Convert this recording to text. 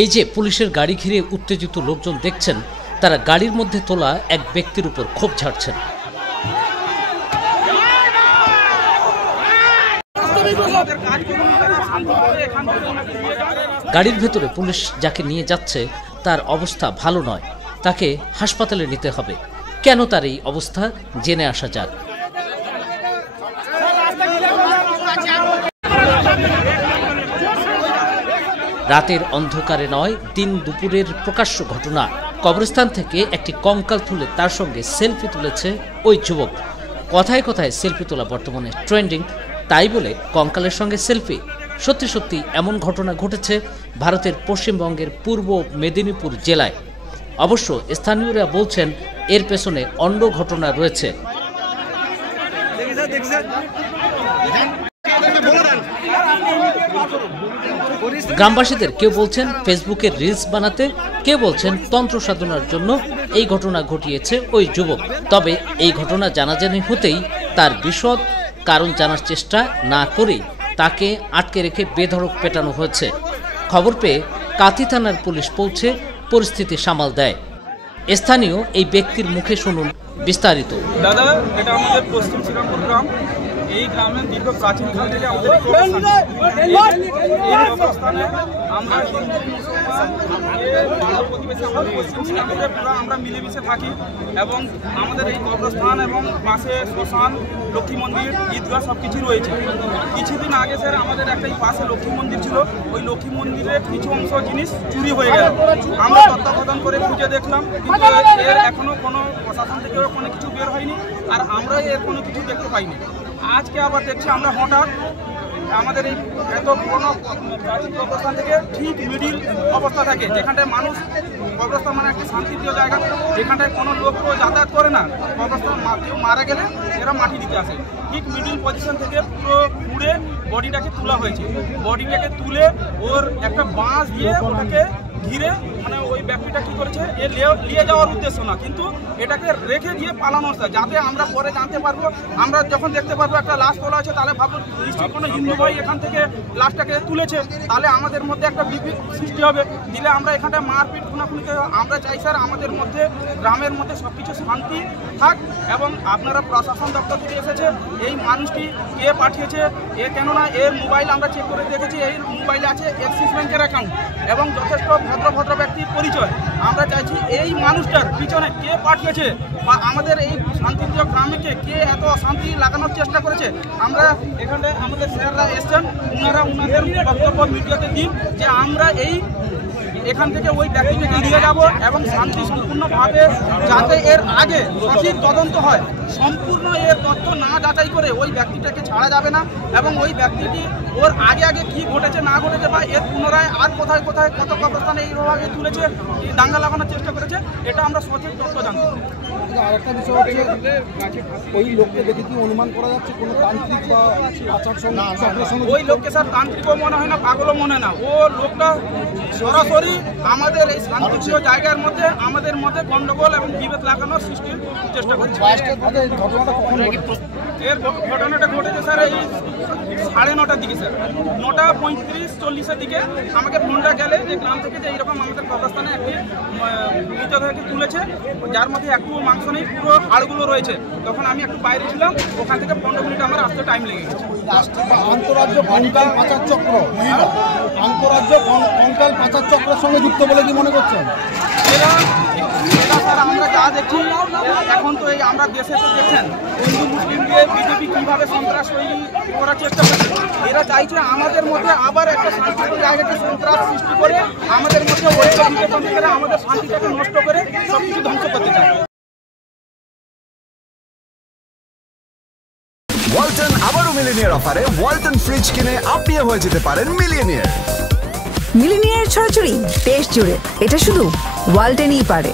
এই যে পুলিশের গাড়ি ঘিরে উত্তেজিত লোকজন দেখছেন, তারা গাড়ির মধ্যে তোলা এক ব্যক্তির উপর ক্ষোভ ঝাড়ছেন। গাড়ির ভেতরে পুলিশ যাকে নিয়ে যাচ্ছে তার অবস্থা ভালো নয়, তাকে হাসপাতালে নিতে হবে। কেন তার এই অবস্থা জেনে আসা যাক। রাতের অন্ধকারে নয়, দিন দুপুরের প্রকাশ্য ঘটনা। কবরস্থান থেকে একটি কঙ্কাল তুলে তার সঙ্গে সেলফি তুলেছে ওই যুবক। কথায় কথায় সেলফি তোলা বর্তমানে ট্রেন্ডিং, তাই বলে কঙ্কালের সঙ্গে সেলফি। সত্যি সত্যি এমন ঘটনা ঘটেছে ভারতের পশ্চিমবঙ্গের পূর্ব মেদিনীপুর জেলায়। অবশ্য স্থানীয়রা বলছেন এর পেছনে অন্য ঘটনা রয়েছে। গ্রামবাসীদের কেউ বলছেন ফেসবুকে রিলস বানাতে, কেউ বলছেন তন্ত্র সাধনার জন্য এই ঘটনা ঘটিয়েছে ওই যুবক। তবে এই ঘটনা জানাজানি হতেই তার বিশদ কারণ জানার চেষ্টা না করেই তাকে আটকে রেখে বেধড়ক পেটানো হয়েছে। খবর পেয়ে কাথি থানার পুলিশ পৌঁছে পরিস্থিতি সামাল দেয়। স্থানীয় এই ব্যক্তির মুখে শুনুন বিস্তারিত। দাদা, এটা আমাদের পশ্চিম শ্রীরামপুর গ্রাম। এই গ্রামের দীর্ঘ প্রাচীনকাল থেকে আমাদের অবস্থানে আমরা হিন্দু মুসলমান প্রতিবেশী আমাদের পশ্চিম শ্রীরামপুরে পুরো আমরা মিলেমিশে থাকি এবং আমাদের এই কবরস্থান এবং পাশে শ্মশান, লক্ষ্মী মন্দির, ঈদগাহ সব কিছু রয়েছে। কিছুদিন আগে স্যার আমাদের একটা পাশে লক্ষ্মী মন্দির ছিল, ওই লক্ষ্মী মন্দিরের কিছু অংশ জিনিস চুরি হয়ে গেল। আমরা তত্ত্বাবধান করে খুঁজে দেখলাম, কিন্তু এর এখনো কোনো প্রশাসন থেকে কোনো কিছু বের হয়নি, আর আমরা এর কোনো কিছু দেখতে পাইনি। আজকে আবার দেখছি আমরা হঠাৎ আমাদের এই এত পুরোনো প্রাচীন কবরস্থান থেকে ঠিক মিডিল অবস্থা থাকে, যেখানটায় মানুষ কবরস্থান মানে একটা শান্তিপ্রিয় জায়গা, যেখানটায় কোনো লোক যাতায়াত করে না। কবরস্থান কেউ মারা গেলে এরা মাটি দিতে আসে, ঠিক মিডিল পজিশন থেকে পুরো পুড়ে বডিটাকে তোলা হয়েছে। বডিটাকে তুলে ওর একটা বাঁশ দিয়ে ওটাকে ঘিরে, মানে ওই ব্যক্তিটা কি করেছে, এ নিয়ে যাওয়ার উদ্দেশ্য না, কিন্তু এটাকে রেখে দিয়ে পালানো, যাতে আমরা পরে জানতে পারবো। আমরা যখন দেখতে পারবো একটা লাশ তোলা আছে, তাহলে ভাববো নিশ্চয়ই কোনো হিন্দু ভাই এখান থেকে লাশটাকে তুলেছে, তাহলে আমাদের মধ্যে একটা বিভেদ সৃষ্টি হবে। দিলে আমরা এখানটা মারপিট খুনাখুনিতে আমরা চাই স্যার আমাদের মধ্যে গ্রামের মধ্যে সব কিছু শান্তি থাক। এবং আপনারা প্রশাসন দপ্তর থেকে এসেছে, এই মানুষটি কে পাঠিয়েছে, এ কেননা এর মোবাইল আমরা চেক করে দেখেছি, এই মোবাইলে আছে অ্যাক্সিস ব্যাংকের অ্যাকাউন্ট এবং যথেষ্ট ভদ্র ব্যক্তির পরিচয়। আমরা চাইছি এই মানুষটার পিছনে কে পাঠিয়েছে বা আমাদের এই শান্তিপ্রিয় গ্রামকে কে এত অশান্তি লাগানোর চেষ্টা করেছে। আমরা এখানে আমাদের স্যাররা এসছেন, ওনাদের বক্তব্য মিডিয়াতে দিন যে আমরা এখান থেকে ওই ব্যক্তিকে নিয়ে যাব এবং শান্তি সম্পূর্ণভাবে যাতে এর আগে সঠিক তদন্ত হয়, সম্পূর্ণ এর তথ্য না যাচাই করে ওই ব্যক্তিটাকে ছাড়া যাবে না। এবং ওই ব্যক্তিটি ওর আগে কি ঘটেছে না ঘটেছে বা এর পুনরায় আর কোথায় কোথায় কত কবরস্থানে এইভাবে তুলেছে, দাঙ্গা লাগানোর চেষ্টা করেছে, এটা আমরা সঠিক তথ্য জানতে। আরেকটা বিষয় হচ্ছে, ওই লোককে দেখে কি অনুমান করা যাচ্ছে কোনো তান্ত্রিক বা আচার সঙ্গে? ওই লোককে স্যার তান্ত্রিকও মনে হয় না, পাগলও মনে হয় না। ও লোকটা সরাসরি আমাদের এই শান্তিপ্রিয় জায়গার মধ্যে আমাদের মধ্যে গন্ডগোল এবং বিভেদ লাগানোর সৃষ্টির চেষ্টা করছে। এর ঘটনাটা ঘটেছে স্যার এই 9:30টার দিকে, স্যার 9:35-40-এর দিকে আমাকে ফোনটা গেলে যে গ্রাম থেকে যে এইরকম আমাদের কবরস্থানে একটি মৃতদেহকে তুলেছে, যার মধ্যে একটু মাংস নেই, পুরো হাড়গুলো রয়েছে। তখন আমি একটু বাইরে ছিলাম, ওখান থেকে 15 মিনিট আমার আসতে টাইম লেগে গেছে। আন্তরাজ্য কঙ্কাল পাচার চক্র, আন্তরাজ্য কঙ্কাল পাচার চক্রের সঙ্গে যুক্ত বলে কি মনে করছেন? এরা স্যার আমরা যা দেখছি এখন তো এই আমরা দেশে তো দেখছেন হিন্দু মুসলিমকে বিজেপি কীভাবে সন্ত্রাস তৈরি করার চেষ্টা করছে। এরা চাইছে আমাদের মধ্যে আবার একটা শান্তিপূর্ণ জায়গাকে সন্ত্রাস সৃষ্টি করে আমাদের মধ্যে ঐক্য বিবেচন করে আমাদের শান্তিটাকে নষ্ট করে সব কিছু ধ্বংস করতে চায়। ওয়ালটন আবারও মিলিনিয়ার অফারে ওয়ালটন ফ্রিজ কিনে আপনিও হয়ে যেতে পারেন মিলিয়নিয়ার। মিলিনিয়ার ছড়াছড়ি দেশ জুড়ে, এটা শুধু ওয়ালটনই পারে।